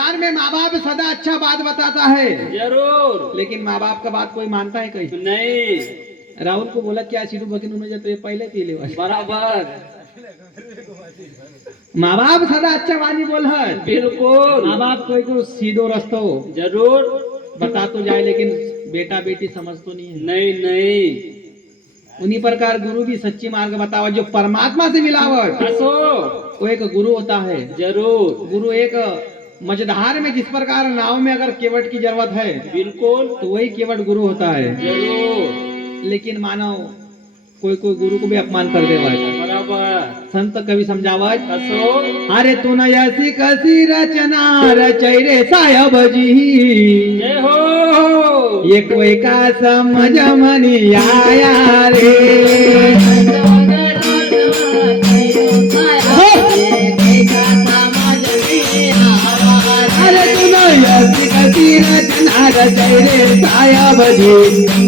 संसार में माँ बाप सदा अच्छा बात बताता है, जरूर लेकिन माँ बाप का बात कोई मानता है कहीं? नहीं। राहुल को बोला क्या सीधू बकिन में जाते पहले पी ले बराबर माँ बाप सदा अच्छा वाणी बोल है। बिल्कुल माँ बाप कोई को सीधो रस्तो जरूर बता तो जाए, लेकिन बेटा बेटी समझ तो नहीं है। नहीं नहीं उन्हीं प्रकार गुरु भी सच्ची मार्ग बतावा जो परमात्मा से मिलावट, हंसो वो एक गुरु होता है। जरूर गुरु एक मझधार में जिस प्रकार नाव में अगर केवट की जरूरत है, बिल्कुल तो वही केवट गुरु होता है। जरूर लेकिन मानव कोई कोई गुरु को भी अपमान कर देवा। बराबर संत कवि समझावत, हंसो अरे तू न ऐसी कसी रचना रचैरे साहेब जी, जय हो ये कोई का समझ मनी आया रे। अरे तू न ऐसी कसी रचना रचैरे साहेब जी,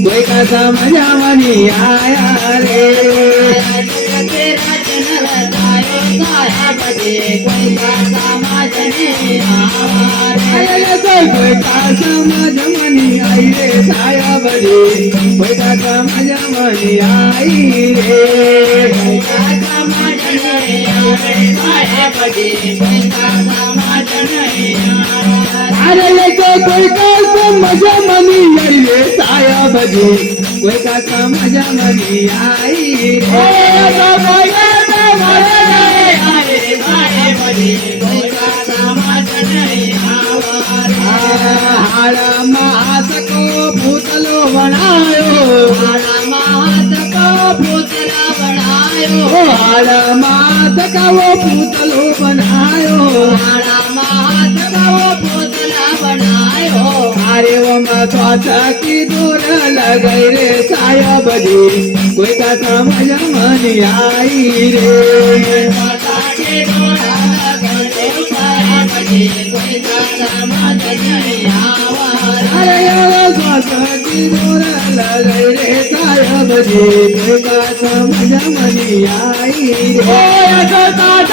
कोई का समझ मनी आया रे। कोई का समझ मनी आई रे साहेब जी, कोई का समझ मनी आई रे। अरे ये तो कोई का समझ मनी आई रे साहेब जी, कोई का समझ मनी आई रे। हाड़ा मात को भूतलो बनायो, हाड़ा मात का वो भूतलो बनायो। अरे वो मत की दूर लगई रे साहेब जी, कोई का समझ मनी आई रे। अरे की दूर लगई रे साहेब जी, कोई का समझ मनी आई कोई का समझ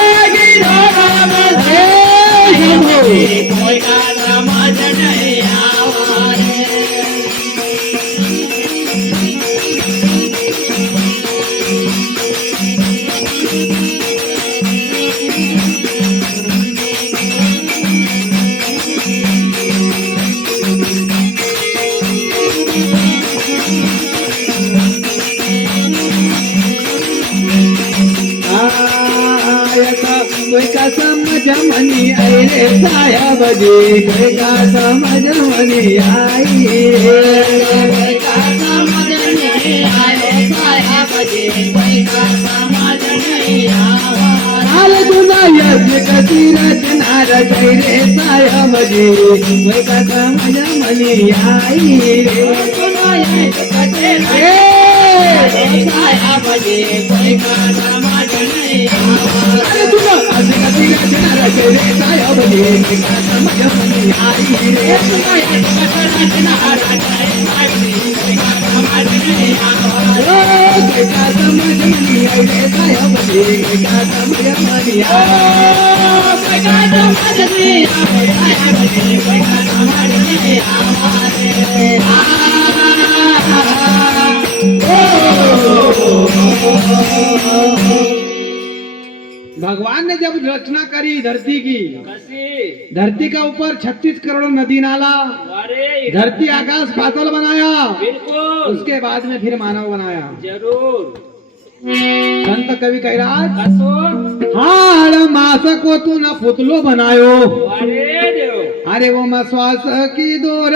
मनी आई रे साहेब जी, कोई का समझ मनी आई रे। हाल दुनिया से कसी रचना रचई रे साहेब जी, कोई का समझ मनी आई रे। अरे तुम आज कसी रचना रचई रे साहेब जी, कोई का समझ मनी आई रे। कोई का समझ मनी आई रे साहेब जी, कोई का समझ मनी भगवान ने जब रचना करी धरती की, कसी धरती का ऊपर 36 करोड़ नदी नाला, अरे धरती आकाश पातल बनाया, बिल्कुल उसके बाद में फिर मानव बनाया। जरूर संत कवि कह रहा, हंसो हाड़ मास को तू न पुतलो बनायो, अरे देव अरे वो मश्वास की डोर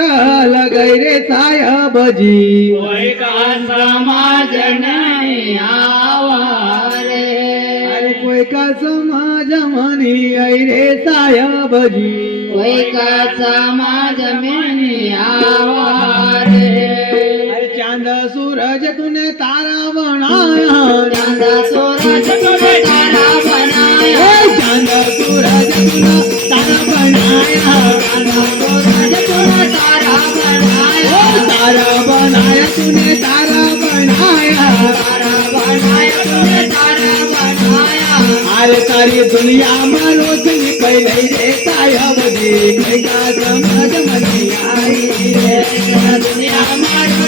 लगई रे साहेब जी, कोई का समाज नहीं अरे कोई का समझ मनी आई रे साहेब जी, कोई का समाज में नहीं आवा रे। अरे चांद सूरज तूने तारा बनाया, चांद सूरज तूने तारा बनाया, चांद सूरज तूने तारा बनाया, चांद सूरज तूने तारा बनाया, तारा बनाया तूने तारा बनाया, तारा बनाया तूने तारा बनाया। अरे सारी दुनिया में रोशनी पहले रे सायावती कोई का समझ मनी आई रे दुनिया मारो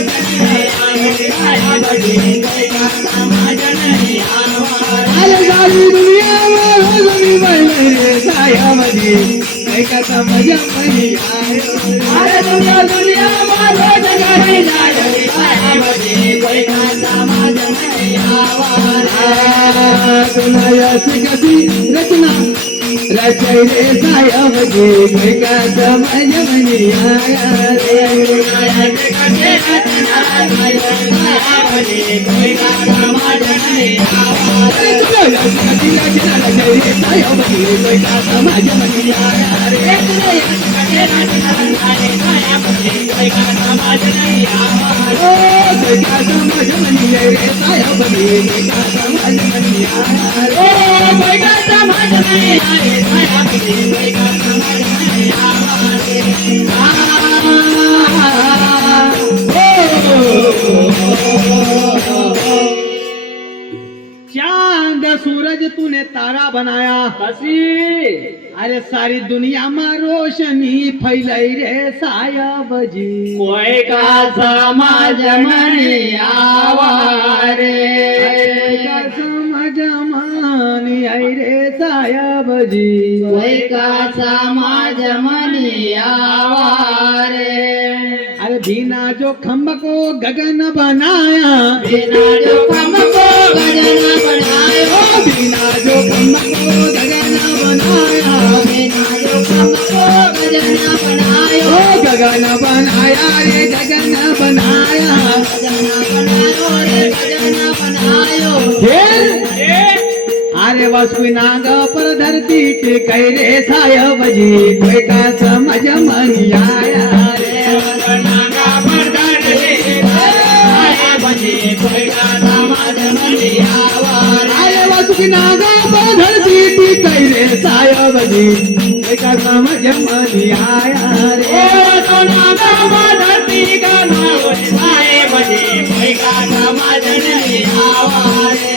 सायावती कोई का समझ नहीं आवा अरे सारी दुनिया में रोशनी पहले रे सायावती कोई का समझ मनी आई अरे दुनिया मारो सायावती कोई का समझ नहीं आवा दुनिया से कभी रचना रचाई रे सायावती कोई का समझ मनी आया रे कोई का समझ नहीं आवा दुनिया से कभी रचना रचाई रे सायावती कोई का समझ मनी आया रे कोई का समझ नहीं आवा कोई का समझ मनी रे सायावती कोई का समझ मनी आया रे कोई का समझ नहीं आए सायावती कोई का समझ नहीं चांद सूरज तूने तारा बनाया कसी अरे सारी दुनिया में रोशनी फैलाई रे सायावती कोई का समझ नहीं आवा रे समझ मानी आई रे सायावती कोई का समझ नहीं आवा रे अरे बिना जो खम्भ को गगन बनाया बिना जो कम को गजन बनायो बिना जो खम्भ को गगन बनाया बिना जो कम को गजन बनायो ओ गगन बनाया रे गगन बनाया गजन बनायो रे गजन बनायो फिर अरे वसुनाग पर धरती टिकै रे सायावती कोई का समझ मनी आया रे नागा बरदान रे सायावती कोई का समझ नहीं आवा अरे वसुनाग पर धरती टिकै रे सायावती कोई का समझ मनी आया रे तो नागा धरती का नाम सायावती कोई का समझ नहीं आवा रे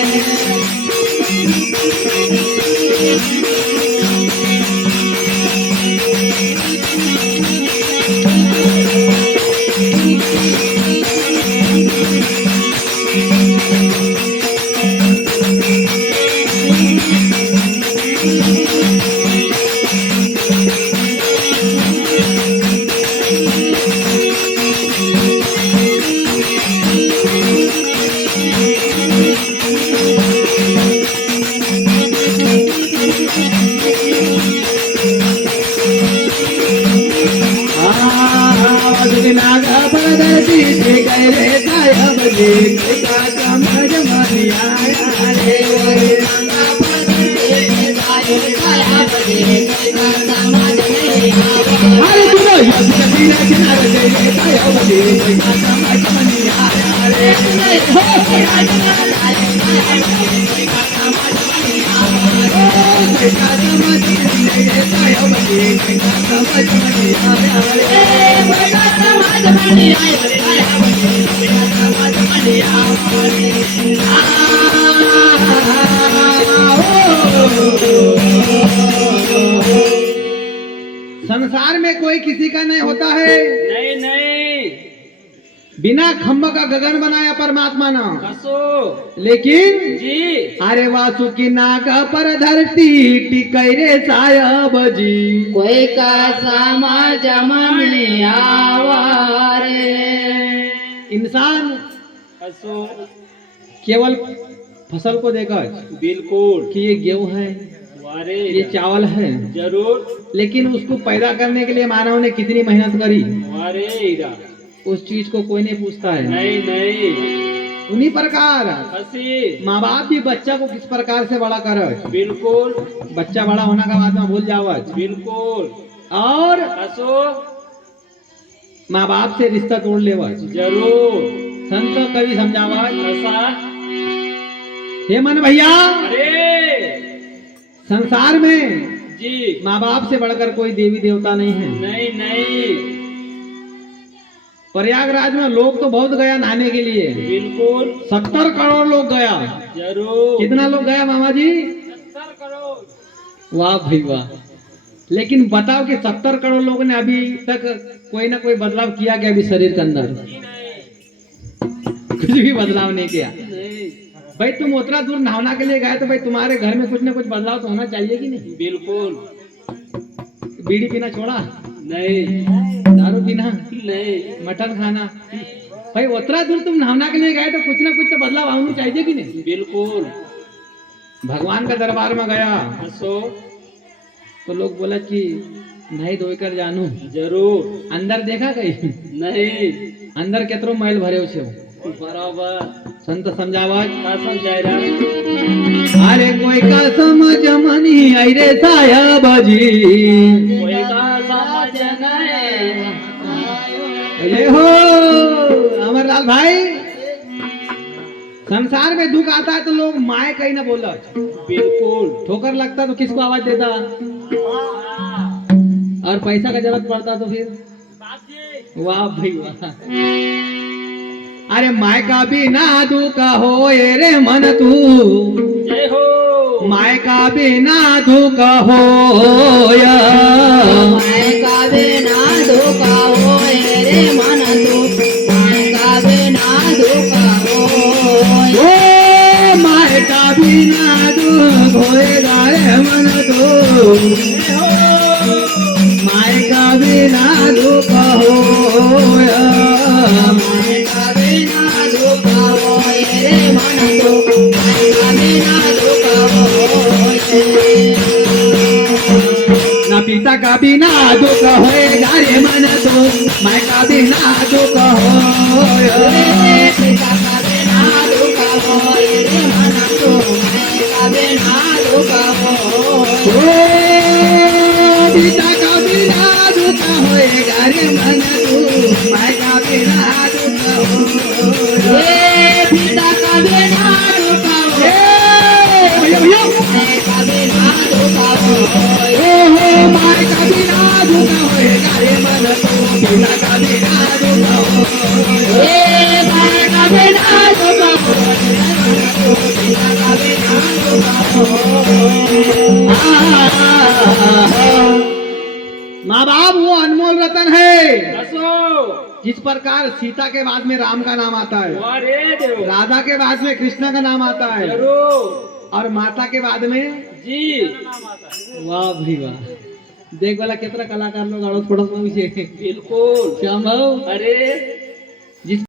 वसुनाग पर धरती टिकै रे सायावती कोई का समझ मनी आया रे अरे सुनो यस कभी रचना रचाई रे सायावती कोई का समझ मनी आया रे कोई का समझ मनी रे सायावती कोई का समझ मनी आया रे संसार में कोई किसी का नहीं होता है नहीं नहीं बिना खम्भ का गगन बनाया परमात्मा ने कसो लेकिन जी अरे वासुकी नाग पर धरती टिकै रे सायावती कोई का समझ नहीं आवा रे इंसान कसो केवल फसल को देखकर बिल्कुल कि ये गेहूं है वारे ये चावल है जरूर लेकिन उसको पैदा करने के लिए मानव ने कितनी मेहनत करी वारे हीरा उस चीज को कोई नहीं पूछता है नहीं नहीं उन्हीं प्रकार कसी माँ बाप भी बच्चा को किस प्रकार से बड़ा कर बिल्कुल बच्चा बड़ा होने का बाद में भूल जावत बिल्कुल और कसो माँ बाप से रिश्ता तोड़ लेवत जरूर संत कवि समझावत कसा हे मन भैया अरे संसार में जी माँ बाप से बढ़कर कोई देवी देवता नहीं है नहीं नहीं प्रयागराज में लोग तो बहुत गया नहाने के लिए बिल्कुल 70 करोड़ लोग गया जरूर कितना लोग गया मामा जी 70 वाह भाई वाह। लेकिन बताओ कि 70 करोड़ लोगों ने अभी तक कोई ना कोई बदलाव किया क्या अभी शरीर के अंदर? कुछ भी बदलाव नहीं किया। नहीं। भाई तुम उतना दूर नहाना के लिए गए तो भाई तुम्हारे घर में कुछ ना कुछ बदलाव तो होना चाहिए कि नहीं? बिल्कुल बीड़ी पीना छोड़ा, नहीं। दारू पीना, नहीं। मटन खाना, भाई उतना दूर तुम नहाना के लिए गए तो कुछ ना कुछ तो बदलाव होना चाहिए कि नहीं? बिल्कुल। भगवान का दरबार में गया हंसो। तो लोग बोला कि नहीं धोई कर जानू, जरूर। अंदर देखा कहीं? नहीं। अंदर केतरो मैल भरे छे। बराबर। संत समझावत का समझाय रहा? अरे कोई का समझ मनी आई रे साहेब जी, कोई का समझ नहीं। ये हो अमरलाल भाई, संसार में दुख आता है तो लोग माए कहीं ना बोला, बिल्कुल। ठोकर लगता तो किसको आवाज देता, और पैसा का जरूरत पड़ता तो फिर वाह भाई वाह। अरे माय का भी ना दुख हो ये रे मन तू, जय हो। माय का भी ना दुख हो या, माय का बिना धोखा हो रे मन तू, माय का बिना धोखा हो। ओ माय का भी ना दुख होएगा रे मन तू, माय का भी ना दुख हो या, माय का बिना धोखा हो रे मन तू, माय का बिना धोखा हो। ना पिता का भी ना दुख होएगा रे मन तू, माय का भी ना दुख हो या। पिता का बिना धोखा हो रे मन तू, माय का बिना धोखा हो। ओ पिता का भी ना दुख होएगा रे मन तू, माय का भी ना दुख हो या। पिता का बिना धोखा हो, भैया भैया माय का बिना धोखा हो। ओ माय का भी ना दुख होएगा रे मन तू, पिता का भी ना दुख हो माय का बिना धोखा हो, पिता का बिना धोखा हो। माँ बाप वो अनमोल रतन है, हंसो। जिस प्रकार सीता के बाद में राम का नाम आता है, अरे देव। राधा के बाद में कृष्णा का नाम आता है, जरूर। और माता के बाद में जी। वाह भाई वाह। देख वाला कितना कलाकार लोग अड़ोस पड़ोस में भी छे। बिल्कुल। श्याम भाव अरे